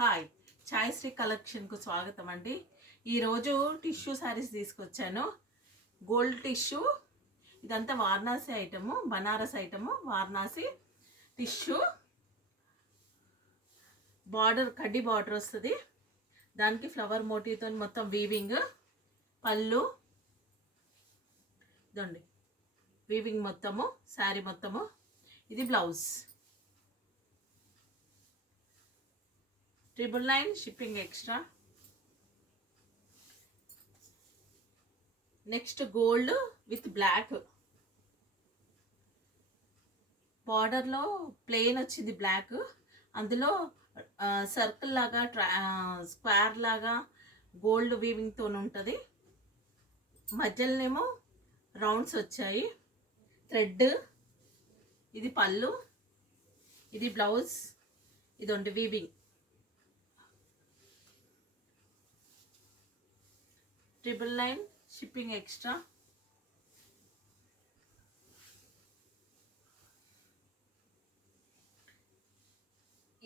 Hi, ఛాయశ్రీ కలెక్షన్కు స్వాగతం అండి. ఈరోజు టిష్యూ శారీస్ తీసుకొచ్చాను. గోల్డ్ టిష్యూ, ఇదంతా Varanasi item, Banaras item, Varanasi tissue. Border కడ్డీ బార్డర్ వస్తుంది, దానికి ఫ్లవర్ మోటివ్తో మొత్తం వీవింగ్. పళ్ళు ఇదండి, వీవింగ్ మొత్తము, శారీ మొత్తము. ఇది blouse. 999 shipping extra. Next gold with black, బార్డర్లో ప్లెయిన్ వచ్చింది బ్లాక్, అందులో సర్కిల్ లాగా స్క్వేర్ లాగా గోల్డ్ వీవింగ్తో ఉంటుంది. మధ్యలోనేమో రౌండ్స్ వచ్చాయి, థ్రెడ్. ఇది పళ్ళు, ఇది బ్లౌజ్. ఇదండి వీవింగ్. 999 shipping extra.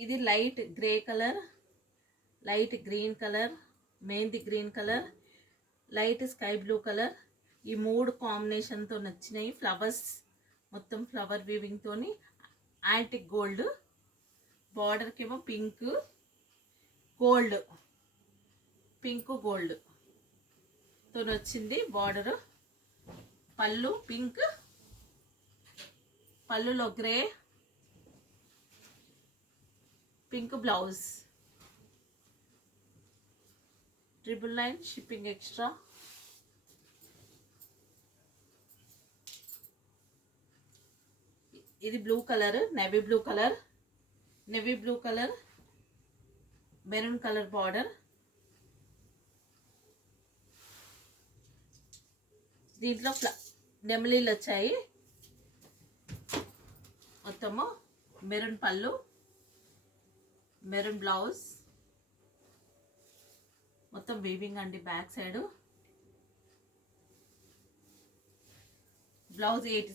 ఇది light grey colour, light green colour, mehndi green colour, light sky blue colour. ఈ మూడు కాంబినేషన్తో నచ్చినాయి. ఫ్లవర్స్ మొత్తం ఫ్లవర్ వీవింగ్తోని, యాంటిక్ గోల్డ్. బార్డర్కి ఏమో పింక్ గోల్డ్, పింక్ గోల్డ్ తో వచ్చింది బార్డర్. పళ్ళు పింక్, పళ్ళులో grey, pink blouse. 999 shipping extra. ఇది blue colour, navy blue colour, navy blue colour, maroon colour border. దీంట్లో నెమలీలు వచ్చాయి. మొత్తము మెరూన్ పళ్ళు, మెరూన్ బ్లౌజ్, మొత్తం వీవింగ్ అండి. బ్యాక్ సైడ్ బ్లౌజ్ 80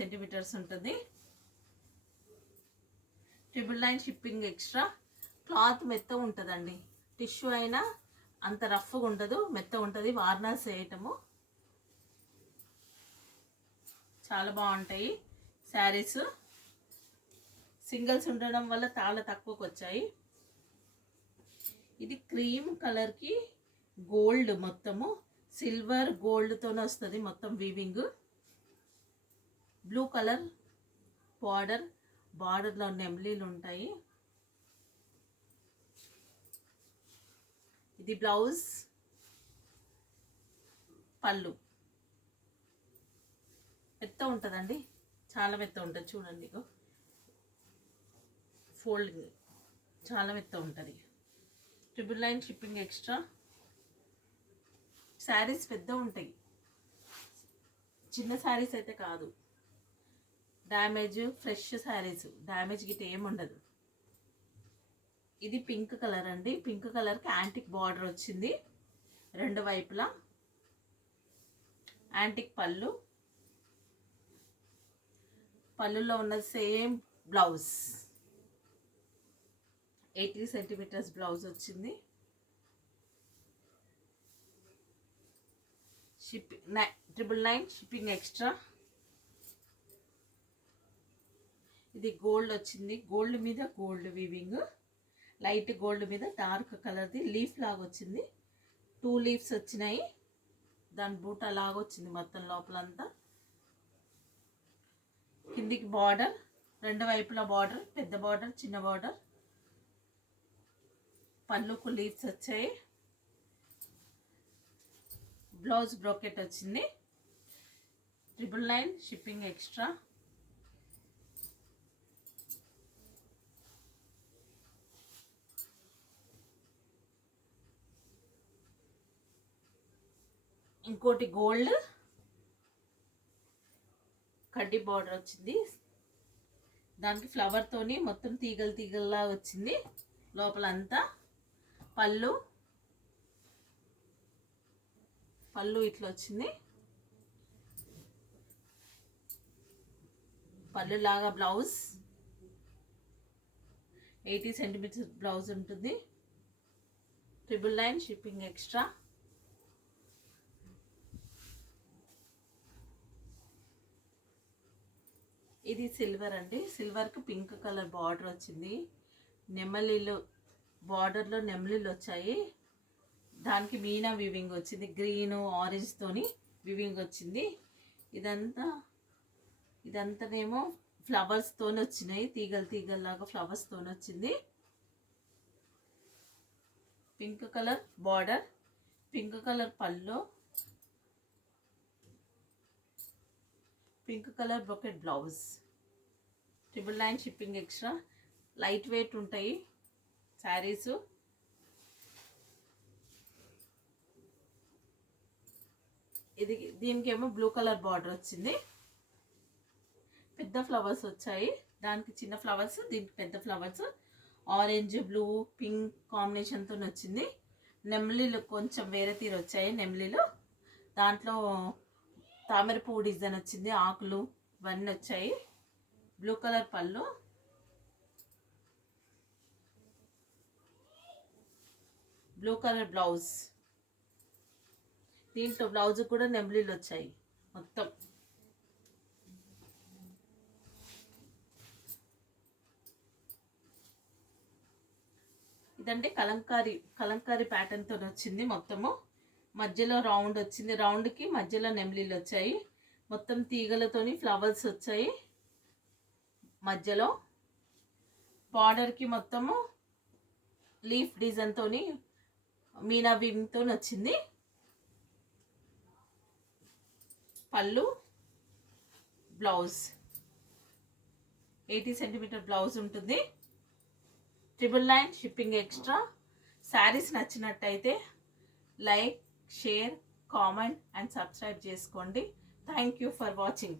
సెంటీమీటర్స్ ఉంటుంది. 999 షిప్పింగ్ ఎక్స్ట్రా. క్లాత్ మెత్త ఉంటుందండి, టిష్యూ అయినా అంత రఫ్గా ఉండదు, మెత్త ఉంటుంది. వారణాసి ఐటము, చాలా బాగుంటాయి శారీస్. సింగిల్స్ ఉండడం వల్ల చాలా తక్కువకి వచ్చాయి. ఇది క్రీమ్ కలర్కి గోల్డ్, మొత్తము సిల్వర్ గోల్డ్తోనే వస్తుంది మొత్తం వీవింగ్. బ్లూ కలర్ బార్డర్, బార్డర్లో నెమలీలు ఉంటాయి. ఇది బ్లౌజ్, పళ్ళు. మెత్త ఉంటుందండి, చాలా మెత్త ఉంటుంది. చూడండి, ఇగో ఫోల్డింగ్ చాలా మెత్త ఉంటుంది. 999 షిప్పింగ్ ఎక్స్ట్రా. శారీస్ పెద్ద ఉంటాయి, చిన్న శారీస్ అయితే కాదు. Damage, fresh saris, damage Git ఏముండదు. ఇది పింక్ కలర్ అండి, పింక్ కలర్కి యాంటిక్ బార్డర్ వచ్చింది రెండు వైపులా. యాంటిక్ పళ్ళు, పళ్ళులో ఉన్నది సేమ్ బ్లౌజ్. 80 సెంటీమీటర్స్ బ్లౌజ్ వచ్చింది. Shipping 999 shipping extra. ఇది గోల్డ్ వచ్చింది, గోల్డ్ మీద గోల్డ్ వీవింగ్, లైట్ గోల్డ్ మీద డార్క్ కలర్ది లీఫ్ లాగా వచ్చింది. 2 లీవ్స్ వచ్చినాయి, దాని బూటా లాగా వచ్చింది మొత్తం లోపలంతా. కిందికి బార్డర్, రెండు వైపుల బార్డర్, పెద్ద బార్డర్, చిన్న బార్డర్. పళ్ళుకు లీవ్స్ వచ్చాయి. బ్లౌజ్ బ్రోకెట్ వచ్చింది. 999 షిప్పింగ్ ఎక్స్ట్రా. ఇంకోటి గోల్డ్ కడ్డీ బార్డర్ వచ్చింది, దానికి ఫ్లవర్తోని మొత్తం తీగలు తీగల్లా వచ్చింది లోపలంతా. పళ్ళు, పళ్ళు ఇట్లా వచ్చింది. పళ్ళు లాగా బ్లౌజ్, 80 సెంటీమీటర్స్ బ్లౌజ్ ఉంటుంది. 999 షిప్పింగ్ ఎక్స్ట్రా. ఇది సిల్వర్ అండి. సిల్వర్కి పింక్ కలర్ బార్డర్ వచ్చింది. నెమలీలు బార్డర్లో నెమలీలు వచ్చాయి. దానికి మీనా వివింగ్ వచ్చింది. గ్రీన్ ఆరెంజ్ తోని వివింగ్ వచ్చింది. ఇదంతానేమో ఫ్లవర్స్ తోని వచ్చినాయి. తీగల్లాగా ఫ్లవర్స్ తోని వచ్చింది. Pink colour border, pink colour పళ్ళు, pink colour brocade blouse. 999 shipping extra. Light weight ఉంటాయి శారీస్. దీనికేమో బ్లూ కలర్ బార్డర్ వచ్చింది. పెద్ద ఫ్లవర్స్ వచ్చాయి. దానికి చిన్న ఫ్లవర్స్, దీనికి పెద్ద ఫ్లవర్స్. ఆరెంజ్, బ్లూ, పింక్ కాంబినేషన్తో వచ్చింది. నెమలీలు కొంచెం వేరే తీరు వచ్చాయి. నెమలీలు దాంట్లో తామర పువ్వు డిజైన్ వచ్చింది. ఆకులు ఇవన్నీ వచ్చాయి. బ్లూ కలర్ పళ్ళు, బ్లూ కలర్ బ్లౌజ్. దీంట్లో బ్లౌజ్ కూడా నెమలీలు వచ్చాయి మొత్తం. ఇదంటే కలంకారీ ప్యాటర్న్తో వచ్చింది మొత్తము. మధ్యలో రౌండ్ వచ్చింది. రౌండ్కి మధ్యలో నెమలీలు వచ్చాయి. మొత్తం తీగలతోని ఫ్లవర్స్ వచ్చాయి. మధ్యలో బార్డర్కి మొత్తము లీఫ్ డిజైన్తో మీనా వీవింగ్తో వచ్చింది. పళ్ళు, బ్లౌజ్ 80 సెంటీమీటర్ బ్లౌజ్ ఉంటుంది. 999 షిప్పింగ్ ఎక్స్ట్రా. శారీస్ నచ్చినట్టయితే like, share, comment and subscribe చేసుకోండి. Thank you for watching.